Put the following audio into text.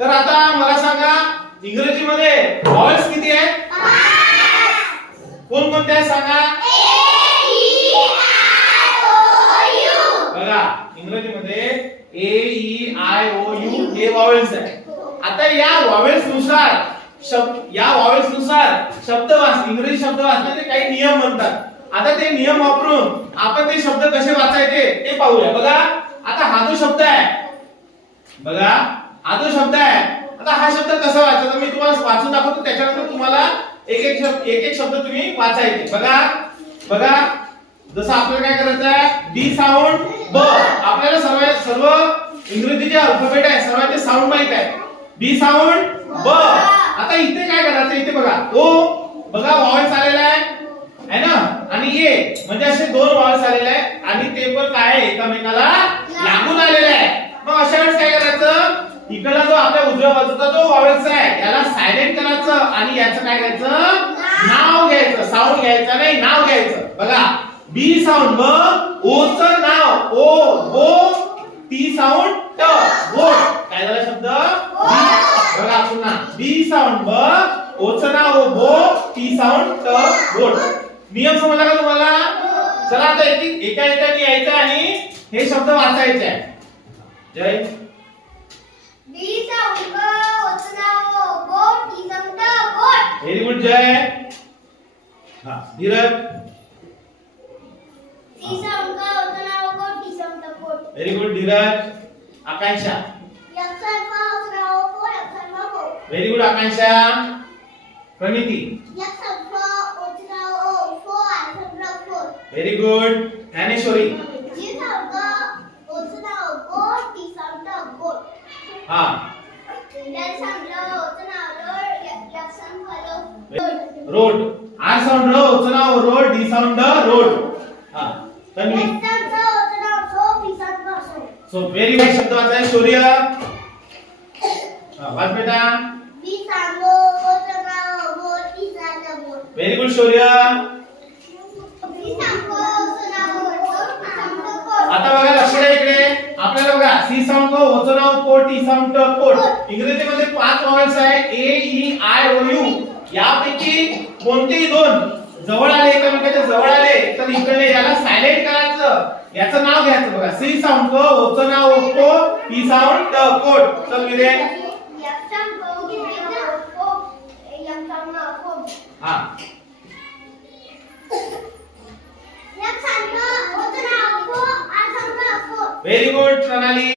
तर आता मला सांगा इंग्रजीमध्ये व्हॉवेल्स किती आहेत? कोण कोणते आहेत सांगा? बघा इंग्रजीमध्ये ए ई आय ओ यू हे व्हॉवेल्स आहे. आता या व्हॉवेल्स नुसार शब्द इंग्रजी शब्द वाचण्याचे काही नियम म्हणतात. आता ते नियम वापरून आपण ते शब्द कसे वाचायचे ते पाहूया. बघा आता हा जो शब्द आहे, बघा हा जो शब्द आहे, आता हा शब्द कसा वाचायचा मी तुम्हाला वाचून दाखवतो. त्याच्यानंतर तुम्हाला एक एक शब्द तुम्ही वाचायचे. बघा जसं आपल्याला काय करायचं आहे, बी साऊंड ब. आपल्याला सर्व इंग्रजीचे अल्फाबेट आहे सर्वांचे साऊंड माहित आहे. बी साऊंड ब. आता इथे काय करायचं, इथे बघा ओ, बघा व्हॉवेल्स आलेला आहे ना, आणि ए म्हणजे असे दोन व्हॉवेल्स आलेले आहे आणि ते पण काय आहे एकमेकाला लागून आलेले आहे. मग अशा वेळेस काय करायचं, इकडला जो आपल्या उजव्या बाजूचा जो व्हॉवेल्स आहे याला सायलेंट करायचं आणि याचं काय करायचं, नाव घ्यायचं. साऊंड घ्यायचं नाही, नाव घ्यायचं. बघा बी साऊंड ब, ओ चं नाव ओ बो, टी साऊंड ट बोट. काय झाला शब्द? बघा पुन्हा बी साऊंड ब, ओ चं नाव ओ बो, टी साऊंड ट बोट. नियम समजला का तुम्हाला? चला आता एका एकाने यायचं आणि हे शब्द वाचायचे आहे. जय बी साऊंड ब, ओ चं नाव ओ बो, टी साऊंड ट बोट. व्हेरी गुड जय. हा धीरज. सी साऊंड ब, ओ चं नाव ओ बो, टी साऊंड ट boat. Very good Dheeraj. Akanksha. यक्षण ब, ओ चं नाव ओ बो, यक्षण ब बो. Very good Akanksha. प्रणिती. यक्षण ब, ओ चं नाव ओ फो, यक्षण ब फो. Very good Dnyaneshwari. G sound ब, ओ चं नाव ओ बो, टी साऊंड ट बोट. हा एल साऊंड ब, ओ चं नाव रोड, यक्षण ब लो. रोड. आर साऊंड र, ओ चं नाव रोड, डी साऊंड रोड. हा तन्वी. यक्षण ब, ओ चं नाव सो, टी साऊंड ब सो. सो व्हेरी गुड शब्द वाचाय. शौर्य. हा वाच बेटा. बी साऊंड ब, ओ चं नाव ओ बो, टी साऊंड ट बोट. व्हेरी गुड शौर्य. बी साऊंड ब, ओ चं नाव ओ बो, टी साऊंड ट बोट. आता बघा लक्ष द्या इकडे. आपल्याला बघा सी साऊंड को, ओ चं नाव को, टी साऊंड ट कोट. इंग्रजीमध्ये 5 व्हॉवेल्स आहे ए ई आय ओ यू. यापैकी कोणतेही दोन जवळ आले, एकमेकांच्या जवळ आले तर इकडे याला सायलेंट करायचं, याचं नाव घ्यायचं. बघा सी साऊंड को, ओ चं नाव ओ को, टी साऊंड ट कोट. चल विरे. यक्षण ब, ओ चं नाव ओ फो, यक्षण ब फो. हा यक्षण ब, ओ चं नाव ओ फो, आर साऊंड ब फो. व्हेरी गुड प्रणाली.